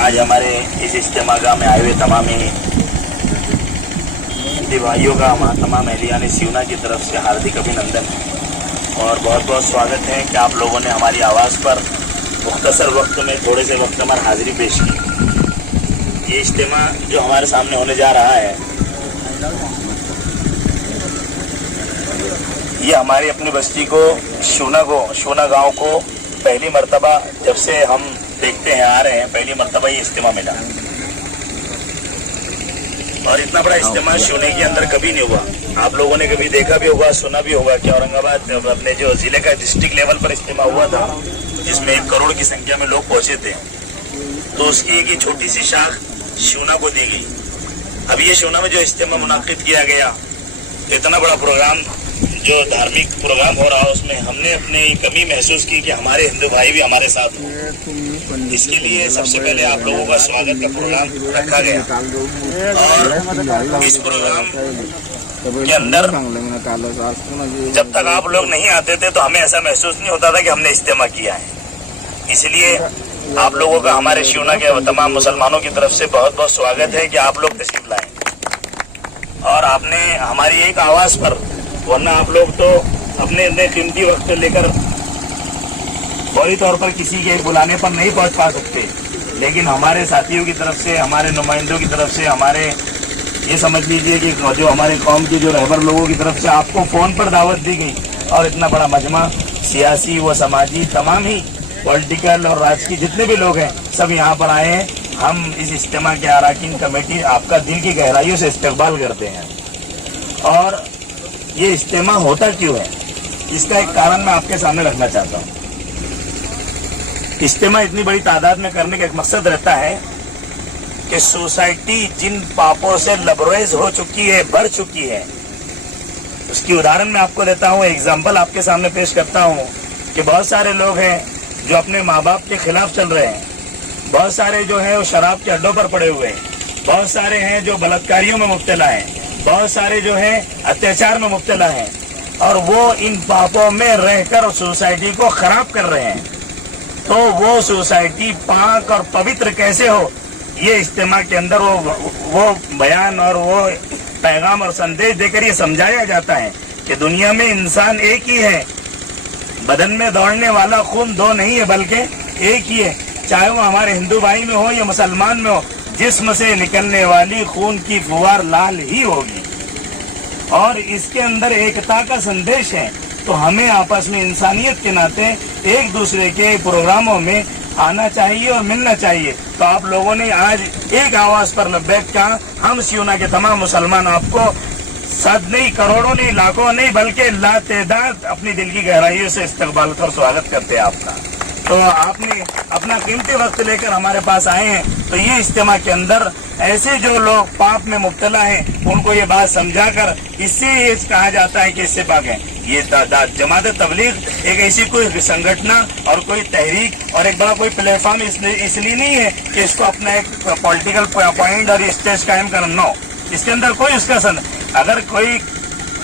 आज हमारे इस इज्तिमा में आए हुए तमाम भाइयों का तमाम एहलियान सिवना की तरफ से हार्दिक अभिनंदन और बहुत बहुत स्वागत है कि आप लोगों ने हमारी आवाज़ पर मुख्तसर वक्त में थोड़े से वक्त हमारी हाजिरी पेश की। ये इज्तिमा जो हमारे सामने होने जा रहा है, ये हमारी अपनी बस्ती को शूना गांव को पहली मर्तबा जब से हम देखते हैं आ रहे हैं, पहली मर्तबा ये इज्तिमा मिला। और इतना बड़ा इज्तिमा शूने के अंदर कभी नहीं हुआ। आप लोगों ने कभी देखा भी होगा, सुना भी होगा कि औरंगाबाद अपने जो जिले का डिस्ट्रिक्ट लेवल पर इज्तिमा हुआ था, जिसमें 1 करोड़ की संख्या में लोग पहुंचे थे, तो उसकी एक छोटी सी शाख शूना को दी गई। अब ये शूना में जो इज्तिमा मुनाकिद किया गया, इतना बड़ा प्रोग्राम, जो धार्मिक प्रोग्राम हो रहा है, उसमें हमने अपनी कमी महसूस की कि हमारे हिंदू भाई भी हमारे साथ हों। इसके लिए सबसे पहले आप लोगों का स्वागत का प्रोग्राम रखा गया और इस प्रोग्राम के अंदर जब तक आप लोग नहीं आते थे तो हमें ऐसा महसूस नहीं होता था कि हमने इज्तिमा किया है। इसलिए आप लोगों का हमारे शूना के तमाम मुसलमानों की तरफ से बहुत बहुत स्वागत है कि आप लोग तशरीफ लाएं और आपने हमारी एक आवाज़ पर, वरना आप लोग तो अपने इतने कीमती वक्त लेकर फौरी तौर पर किसी के बुलाने पर नहीं पहुंच पा सकते, लेकिन हमारे साथियों की तरफ से, हमारे नुमाइंदों की तरफ से, हमारे ये समझ लीजिए कि जो हमारे कौम के जो रहबर लोगों की तरफ से आपको फ़ोन पर दावत दी गई और इतना बड़ा मजमा, सियासी व समाजी, तमाम ही पॉलिटिकल और राजकीय जितने भी लोग हैं, सब यहाँ पर आए हैं। हम इस इज्तिमा के अराकीन कमेटी आपका दिल की गहराइयों से इस्तकबाल करते हैं। और ये इज्तिमा होता क्यों है, इसका एक कारण मैं आपके सामने रखना चाहता हूँ। इज्तिमा इतनी बड़ी तादाद में करने का एक मकसद रहता है कि सोसाइटी जिन पापों से लबरेज हो चुकी है, भर चुकी है, उसकी उदाहरण मैं आपको देता हूँ, एग्जाम्पल आपके सामने पेश करता हूँ कि बहुत सारे लोग हैं जो अपने माँ बाप के खिलाफ चल रहे हैं, बहुत सारे जो है वो शराब के अड्डों पर पड़े हुए हैं, बहुत सारे हैं जो बलात्कारियों में मुब्तला हैं, बहुत सारे जो है अत्याचार में मुब्तला हैं, और वो इन पापों में रहकर सोसाइटी को खराब कर रहे हैं। तो वो सोसाइटी पाक और पवित्र कैसे हो, ये इज्तिमा के अंदर वो बयान और वो पैगाम और संदेश देकर ये समझाया जाता है कि दुनिया में इंसान एक ही है, बदन में दौड़ने वाला खून 2 नहीं है बल्कि एक ही है, चाहे वो हमारे हिंदू भाई में हो या मुसलमान में हो, जिस्म से निकलने वाली खून की फुहार लाल ही होगी। और इसके अंदर एकता का संदेश है। तो हमें आपस में इंसानियत के नाते एक दूसरे के प्रोग्रामों में आना चाहिए और मिलना चाहिए। तो आप लोगों ने आज एक आवाज़ पर लब्बैक कहा। हम सिवना के तमाम मुसलमान आपको सद नहीं, करोड़ों नहीं, लाखों नहीं, बल्कि लातेदाद अपनी दिल की गहराइयों से इस्तकबाल कर स्वागत करते हैं आपका। तो आपने अपना कीमती वक्त लेकर हमारे पास आए हैं। तो ये इज्तिमा के अंदर ऐसे जो लोग पाप में मुब्तला हैं, उनको ये बात समझाकर, इससे ये कहा जाता है कि इससे पाक है। ये जमात तबलीग एक ऐसी कोई संगठन और कोई तहरीक और एक बड़ा कोई प्लेटफॉर्म इसलिए नहीं है कि इसको अपना एक पॉलिटिकल पॉइंट और स्टेज कायम करना हो। इसके अंदर कोई उसका अगर कोई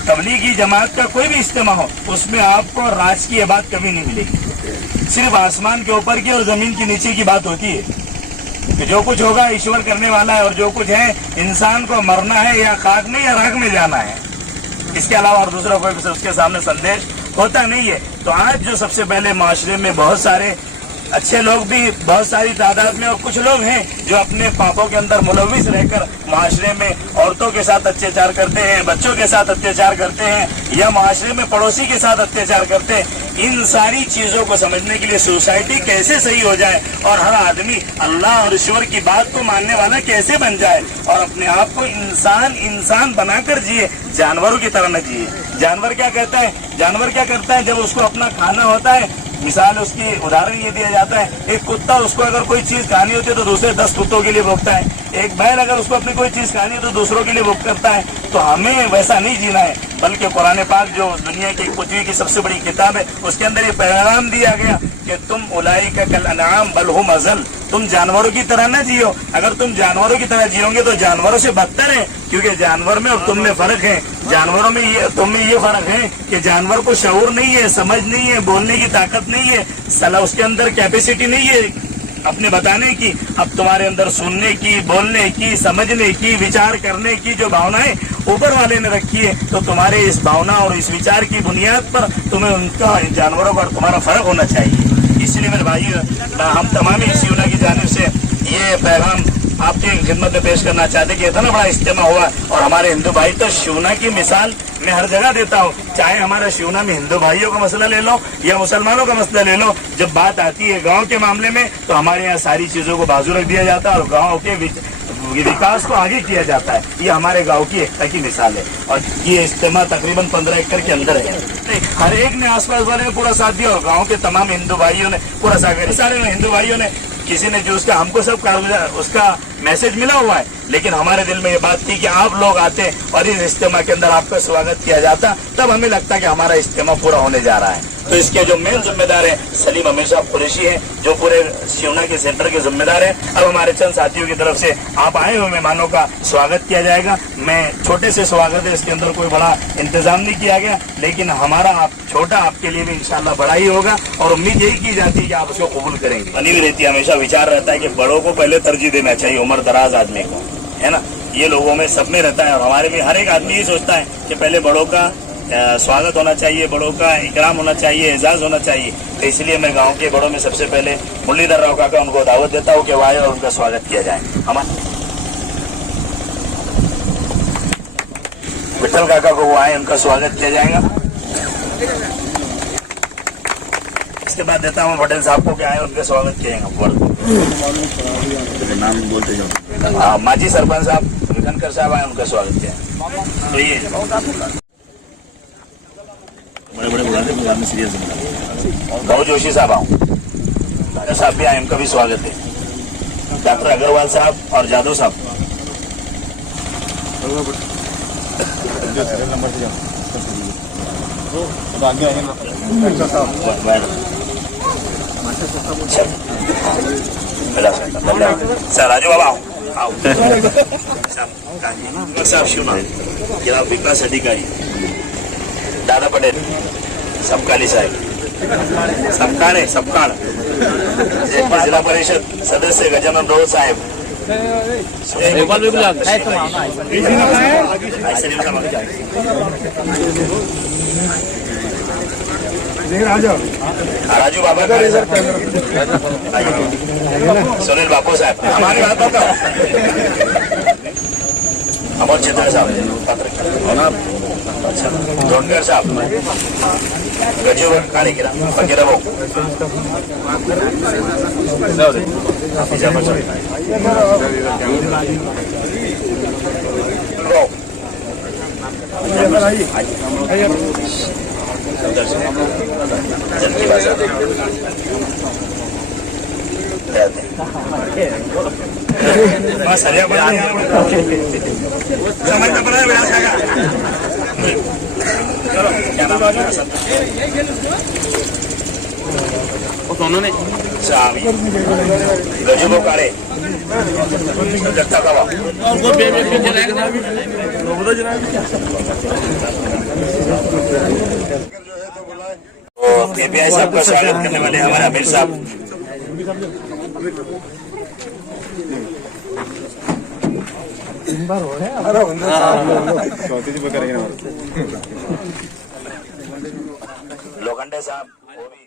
तबलीगी जमात का कोई भी इज्तिमा हो, उसमें आपको राज की बात कभी नहीं मिलेगी। सिर्फ आसमान के ऊपर की और जमीन के नीचे की बात होती है कि जो कुछ होगा ईश्वर करने वाला है, और जो कुछ है इंसान को मरना है या खाक में या राख में जाना है। इसके अलावा और दूसरा कोई उसके सामने संदेश होता नहीं है। तो आज जो सबसे पहले माशरे में बहुत सारे अच्छे लोग भी बहुत सारी तादाद में, और कुछ लोग हैं जो अपने पापों के अंदर मुलविस रहकर माशरे में औरतों के साथ अत्याचार करते हैं, बच्चों के साथ अत्याचार करते हैं, या माशरे में पड़ोसी के साथ अत्याचार करते हैं। इन सारी चीजों को समझने के लिए सोसाइटी कैसे सही हो जाए और हर आदमी अल्लाह और ईश्वर की बात को मानने वाला कैसे बन जाए और अपने आप को इंसान बनाकर जिए, जानवरों की तरह न जिए। जानवर क्या कहता है, जानवर क्या करता है जब उसको अपना खाना होता है, मिसाल उसकी उदाहरण ये दिया जाता है, एक कुत्ता उसको अगर कोई चीज खानी होती है तो दूसरे 10 कुत्तों के लिए भोगता है। एक बैल अगर उसको अपनी कोई चीज खानी है तो दूसरों के लिए भोग करता है। तो हमें वैसा नहीं जीना है, बल्कि कुरान पाक जो दुनिया की पृथ्वी की सबसे बड़ी किताब है, उसके अंदर ये पैगाम दिया गया कि तुम उलाइका कल अनआम बल हुम अज़ल, तुम जानवरों की तरह न जियो। अगर तुम जानवरों की तरह जियोगे तो जानवरों से बदतर है, क्योंकि जानवर में और तुम में फर्क है। जानवरों में ये, तुम में ये फर्क है कि जानवर को शऊर नहीं है, समझ नहीं है, बोलने की ताकत नहीं है, सला उसके अंदर कैपेसिटी नहीं है, अपने बताने की, अब तुम्हारे अंदर सुनने की, बोलने की, समझने की, विचार करने की जो भावनाएं ऊपर वाले ने रखी है, तो तुम्हारे इस भावना और इस विचार की बुनियाद पर तुम्हें उनका, इन जानवरों पर तुम्हारा फर्क होना चाहिए। इसलिए मेरे भाई, हम तमाम शिवना की जानिब से ये पैगाम आपकी खिदमत में पेश करना चाहते कि इतना बड़ा इज्तिमा हुआ, और हमारे हिंदू भाई तो शिवना की मिसाल मैं हर जगह देता हूँ। चाहे हमारे शिवना में हिंदू भाइयों का मसला ले लो या मुसलमानों का मसला ले लो, जब बात आती है गांव के मामले में तो हमारे यहाँ सारी चीजों को बाजू रख दिया जाता है और गांव के विकास को आगे किया जाता है। ये हमारे गांव की एकता की मिसाल है, और ये इज्तिमा तकरीबन 15 एकड़ के अंदर है। हर एक ने, आसपास वाले ने पूरा साथ दिया और गांव के तमाम हिंदू भाइयों ने पूरा साथ दिया। सारे हिंदू भाइयों ने, किसी ने जो उसका, हमको सब उसका मैसेज मिला हुआ है, लेकिन हमारे दिल में ये बात थी कि आप लोग आते और इस इज्तिमा के अंदर आपका स्वागत किया जाता, तब हमें लगता कि हमारा इज्तिमा पूरा होने जा रहा है। तो इसके जो मेन जिम्मेदार हैं सलीम हमेशा कुरैशी हैं, जो पूरे शिवना के सेंटर के जिम्मेदार हैं। अब हमारे चंद साथियों की तरफ से आप आए हुए मेहमानों का स्वागत किया जाएगा। मैं छोटे से स्वागत है, इसके अंदर कोई बड़ा इंतजाम नहीं किया गया, लेकिन हमारा आप छोटा आपके लिए भी इंशाल्लाह बड़ा ही होगा, और उम्मीद यही की जाती है कि आप उसको कबूल करेंगे। बनी हुई रहती है, हमेशा विचार रहता है कि बड़ों को पहले तरजीह देना चाहिए, उम्र दराज आदमी को, है ना। ये लोगों में सब में रहता है, और हमारे भी हर एक आदमी ये सोचता है कि पहले बड़ों का स्वागत होना चाहिए, बड़ों का इकराम होना चाहिए, एजाज होना चाहिए। तो इसलिए मैं गांव के बड़ों में सबसे पहले मुरलीधर राव काका, उनको दावत देता हूँ कि वो आए और उनका स्वागत किया जाए। विठल काका को वो आए, उनका स्वागत किया जाएगा। इसके बाद देता हूँ पटेल साहब को कि आए, उनका स्वागत किया जाएगा। नाम बोलते जाओ। माजी सरपंच साहब विखनकर साहब आए, उनका स्वागत किया। तो ये बड़े बड़े बुलाते में सीरियस गौ जोशी साहब आओ, डॉक्टर साहब भी आए, उनका भी स्वागत है। डॉक्टर अग्रवाल साहब और जादव साहब, सर राजू बाबा आओ, साहब शिवना, जनाब विकास अधिकारी दादा पटेल, सबकाली साहेब, सबकाळ जिला परिषद सदस्य गजानन राऊत साहेब, राजू बाबा, सुनील बापू साहब, हमारे बातों का अमोल चित्र साहब, पत्रकार धोंडकर साहब, गजू काळेगिरा, बघेरा भाऊ, जनकी बाजार समझना पड़ा है दोनों ने गजू काले जगता का KPI साहब का स्वागत करने वाले हमारे आमिर साहब, लोखंडे साहब, वो भी